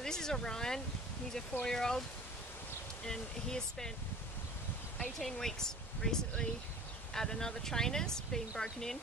So this is Orion. He's a 4-year-old, and he has spent 18 weeks recently at another trainer's, being broken in.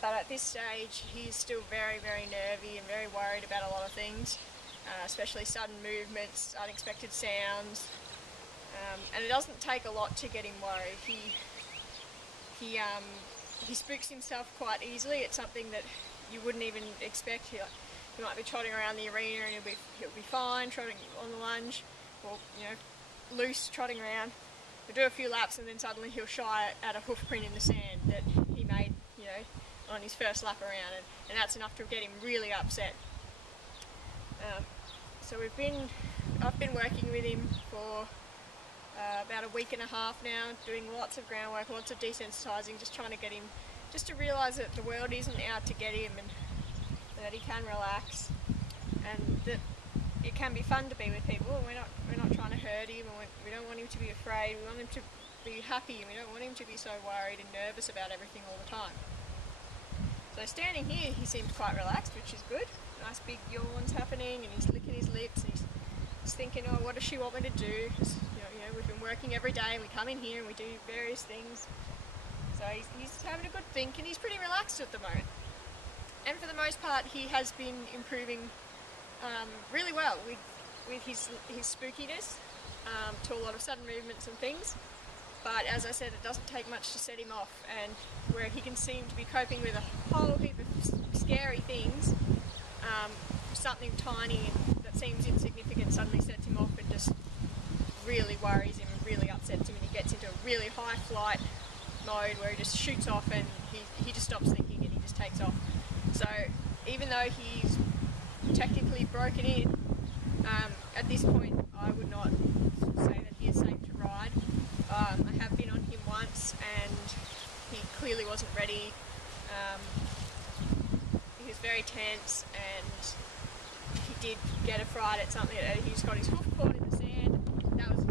But at this stage, he's still very, very nervy and very worried about a lot of things, especially sudden movements, unexpected sounds. And it doesn't take a lot to get him worried. He spooks himself quite easily. It's something that you wouldn't even expect. He might be trotting around the arena and he'll be fine, trotting on the lunge, or loose, trotting around. He'll do a few laps and then suddenly he'll shy at a hoof print in the sand that he made, on his first lap around, and that's enough to get him really upset. So I've been working with him for about a week and a half now, doing lots of groundwork, lots of desensitizing, just trying to get him, just to realise that the world isn't out to get him, and that he can relax, and that it can be fun to be with people. And we're not trying to hurt him, and we don't want him to be afraid. We want him to be happy, and we don't want him to be so worried and nervous about everything all the time. So standing here, he seems quite relaxed, which is good. Nice big yawns happening, and he's licking his lips, and he's thinking, oh, what does she want me to do? We've been working every day, and we come in here and we do various things. So he's having a good think, and he's pretty relaxed at the moment. And for the most part, he has been improving really well with his spookiness to a lot of sudden movements and things. But as I said, it doesn't take much to set him off, and where he can seem to be coping with a whole heap of scary things, something tiny that seems insignificant suddenly sets him off and just really worries him and really upsets him, and he gets into a really high flight mode where he just shoots off and he just stops thinking and he just takes off. So even though he's technically broken in, at this point I would not say that he is safe to ride. I have been on him once and he clearly wasn't ready. He was very tense, and he did get a fright at something. He just got his hoof caught in the sand. That was,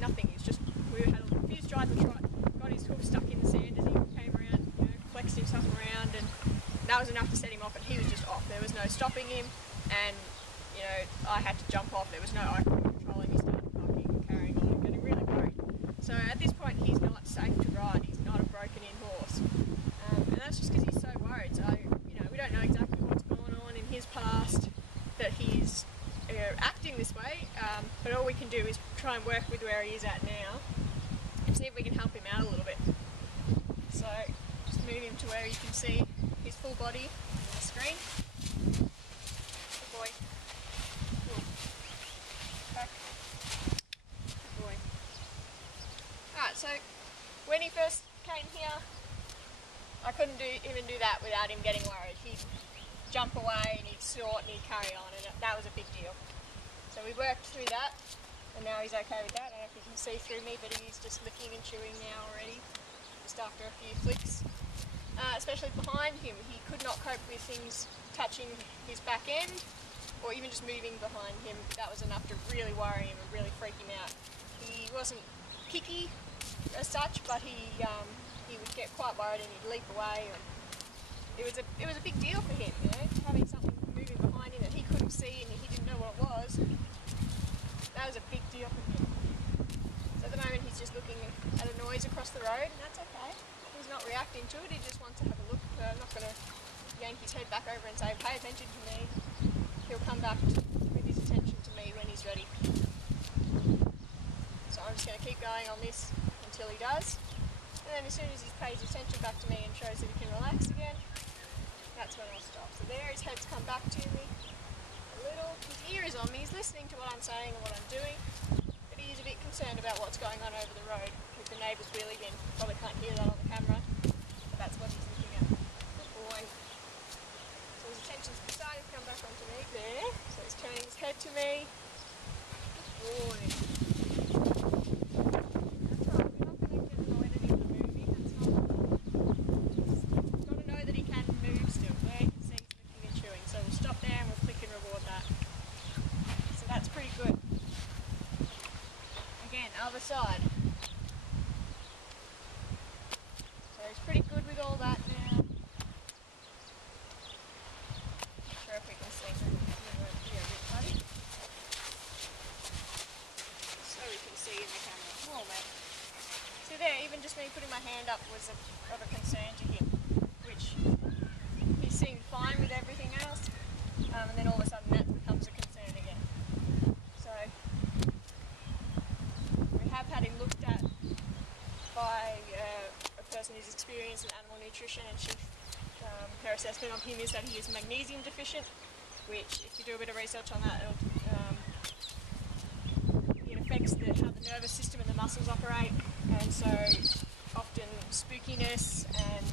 nothing. It's just we had a few strides of trot, got his hoof stuck in the sand as he came around, flexed himself around, and that was enough to set him off, and he was just off. There was no stopping him, and I had to jump off. There was no I couldn't control him. He started bucking and carrying on and getting really worried. So at this point, he's not safe to ride. He's not a broken-in horse, and that's just because he's so worried. So we don't know exactly what's going on in his past that he's acting this way. But all we can do is try and work with where he is at now and see if we can help him out a little bit. So just move him to where you can see his full body on the screen. Good boy. Cool. Back. Good boy. Alright, so when he first came here, I couldn't even do that without him getting worried. He'd jump away and he'd snort and he'd carry on, and that was a big deal. So we worked through that, and now he's okay with that. I don't know if you can see through me, but he's just licking and chewing now already, just after a few flicks. Especially behind him, he could not cope with things touching his back end, or even just moving behind him. That was enough to really worry him and really freak him out. He wasn't picky as such, but he would get quite worried and he'd leap away. And it was a big deal for him, having something moving behind him that he couldn't see and he didn't know what it was. That was a big deal for him. So at the moment he's just looking at a noise across the road, and that's okay. He's not reacting to it, he just wants to have a look. I'm not going to yank his head back over and say, pay attention to me. He'll come back with his attention to me when he's ready. So I'm just going to keep going on this until he does. And then as soon as he pays attention back to me and shows that he can relax again, that's when I'll stop. So there, his head's come back to me a little. His ear is on me, he's listening to what I'm saying and what I'm doing. But he is a bit concerned about what's going on over the road with the neighbours wheeling in. Probably can't hear that on the camera, but that's what he's looking at. Good boy. So his attention's starting to come back onto me there. So he's turning his head to me. Good boy. Pretty good. Again, other side. So he's pretty good with all that now. Not sure if we can see. stand up was of a concern to him, which he seemed fine with everything else, and then all of a sudden that becomes a concern again. So we have had him looked at by a person who's experienced in animal nutrition, and her assessment of him is that he is magnesium deficient, which, if you do a bit of research on that, it affects how the nervous system and the muscles operate, and so often spookiness and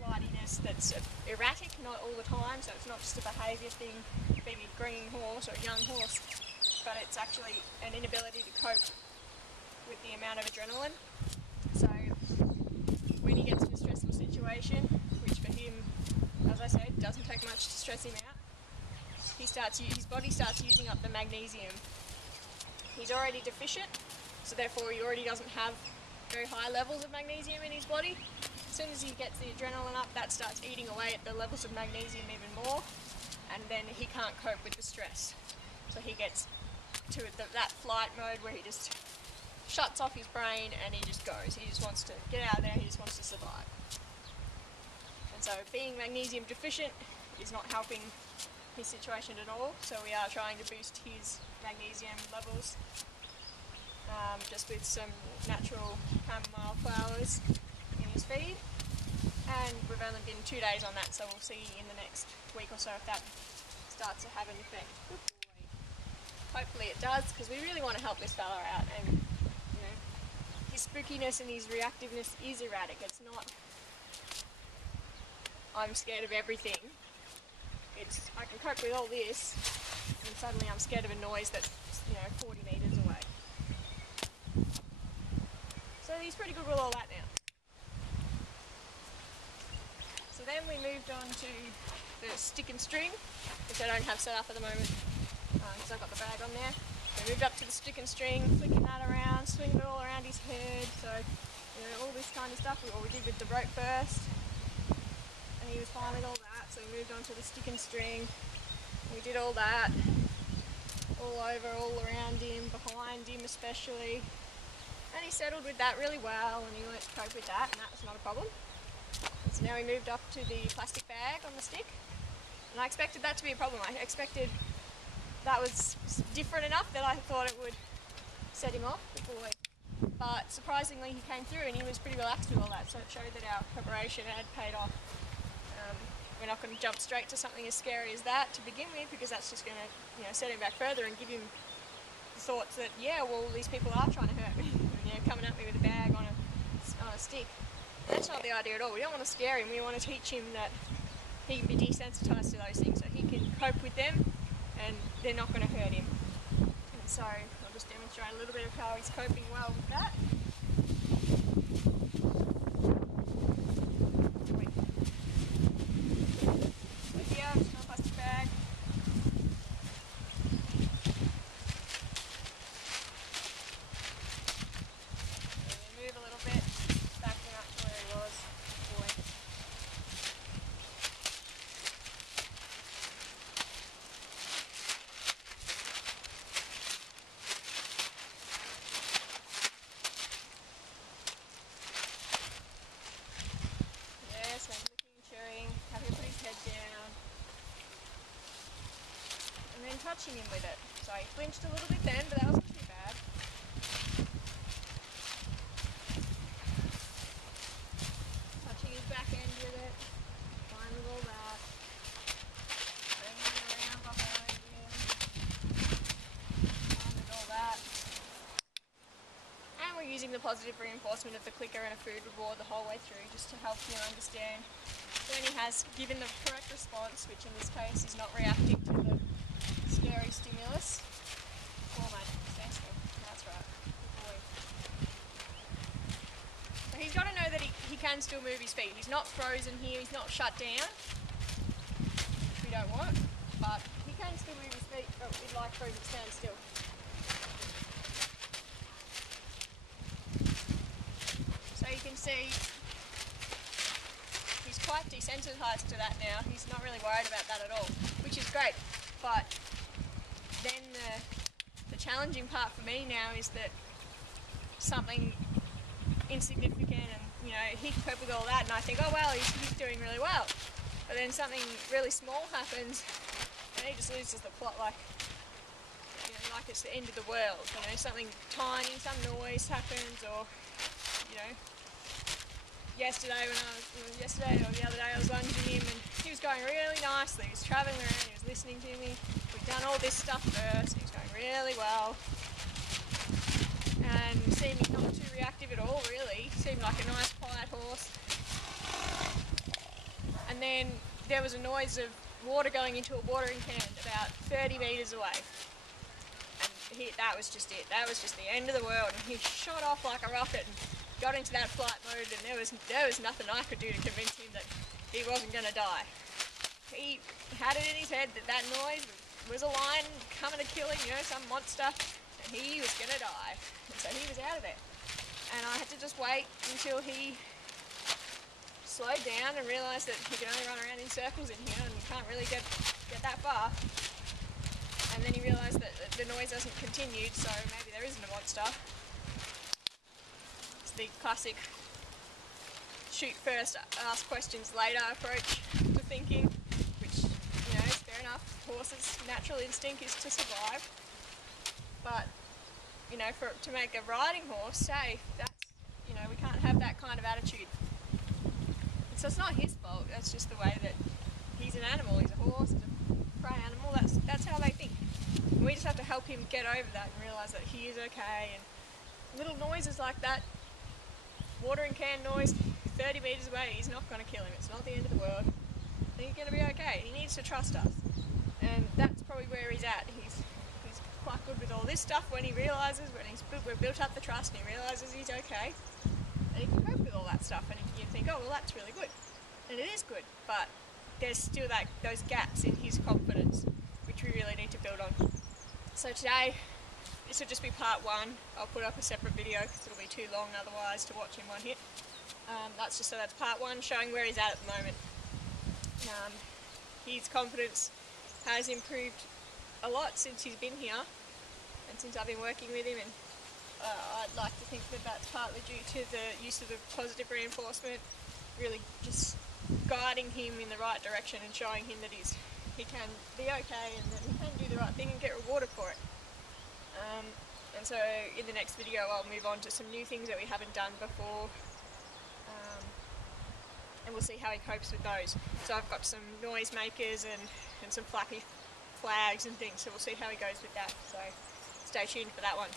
flightiness that's erratic, not all the time, so it's not just a behaviour thing, being a green horse or a young horse, but it's actually an inability to cope with the amount of adrenaline. So when he gets in a stressful situation, which for him, as I said, doesn't take much to stress him out, his body starts using up the magnesium. He's already deficient, so therefore he already doesn't have very high levels of magnesium in his body. As soon as he gets the adrenaline up, that starts eating away at the levels of magnesium even more, and then he can't cope with the stress. So he gets to that flight mode where he just shuts off his brain and he just goes. He just wants to get out there, he just wants to survive. And so being magnesium deficient is not helping his situation at all, so we are trying to boost his magnesium levels just with some natural chamomile flowers in his feed, and we've only been 2 days on that, so we'll see in the next week or so if that starts to have an effect. Hopefully it does, because we really want to help this fella out, and his spookiness and his reactiveness is erratic. It's not I'm scared of everything. It's I can cope with all this, and suddenly I'm scared of a noise that's 40 metres away. So he's pretty good with all that now. So then we moved on to the stick and string, which I don't have set up at the moment because I've got the bag on there. We moved up to the stick and string, flicking that around, swinging it all around his head, so all this kind of stuff. We did with the rope first, and he was fine with all that, so we moved on to the stick and string. We did all that, all over, all around him, behind him especially, and he settled with that really well, and he learnt to cope with that, and that was not a problem. So now we moved up to the plastic bag on the stick, and I expected that to be a problem. I expected that was different enough that I thought it would set him off, the boy. But surprisingly he came through and he was pretty relaxed with all that, so it showed that our preparation had paid off. We're not going to jump straight to something as scary as that to begin with, because that's just going to set him back further and give him the thoughts that, these people are trying to hurt me, coming at me with a bag on a stick. That's not the idea at all. We don't want to scare him, we want to teach him that he can be desensitised to those things, so he can cope with them and they're not going to hurt him. And so I'll just demonstrate a little bit of how he's coping well with that. With here, just a plastic bag. And we move a little bit, back him up to where he was before. So licking and chewing, having to put his head down, and then touching him with it. So he flinched a little bit then, but that wasn't too bad. Touching his back end with it, fine with all that. Bringing him around behind him, fine with all that. And we're using the positive reinforcement of the clicker and a food reward the whole way through, just to help you understand when he has given the correct response, which in this case is not reacting to the scary stimulus. Oh mate, stand still. That's right. Good boy. So he's got to know that he can still move his feet. He's not frozen here, he's not shut down, which we don't want, but he can still move his feet, but we'd like for him to stand still. So you can see he's quite desensitised to that now. He's not really worried about that at all, which is great. But then the challenging part for me now is that something insignificant and you know, he can cope with all that, and I think, oh well, he's doing really well. But then something really small happens, and he just loses the plot, like, you know, like it's the end of the world. You know, something tiny, some noise happens, or, you know, yesterday or the other day I was lunging him, and he was going really nicely. He was travelling around, he was listening to me. We'd done all this stuff first, he was going really well. And seeming not too reactive at all, really. Seemed like a nice, quiet horse. And then there was a noise of water going into a watering can about 30 metres away. And that was just it. That was just the end of the world. And he shot off like a rocket and got into that flight mode, and there was nothing I could do to convince him that he wasn't going to die. He had it in his head that that noise was a lion coming to kill him, you know, some monster, and he was going to die. And so he was out of there. And I had to just wait until he slowed down and realised that he can only run around in circles in here and you can't really get that far. And then he realised that the noise hasn't continued, so maybe there isn't a monster. It's the classic shoot first, ask questions later approach to thinking, which, you know, is fair enough. Horses' natural instinct is to survive. But, you know, to make a riding horse safe, that's, you know, we can't have that kind of attitude. And so it's not his fault, that's just the way that he's an animal, he's a horse, he's a prey animal, that's how they think. And we just have to help him get over that and realise that he is okay, and little noises like that, watering can noise 30 metres away, is not going to kill him, it's not the end of the world. He's going to be okay, he needs to trust us. And that's probably where he's at. He's quite good with all this stuff when he realises, we've built up the trust and he realises he's okay. And he can cope with all that stuff, and you think, oh well, that's really good. And it is good, but there's still those gaps in his confidence, which we really need to build on. So today, this will just be part one. I'll put up a separate video because it'll be too long otherwise to watch in one hit. That's part one, showing where he's at the moment. His confidence has improved a lot since he's been here and since I've been working with him, and I'd like to think that that's partly due to the use of the positive reinforcement, really just guiding him in the right direction and showing him that he can be okay and that he can do the right thing and get rewarded for it. And so in the next video I'll move on to some new things that we haven't done before, and we'll see how he copes with those. So I've got some noise makers and some flappy flags and things, so we'll see how he goes with that. So stay tuned for that one.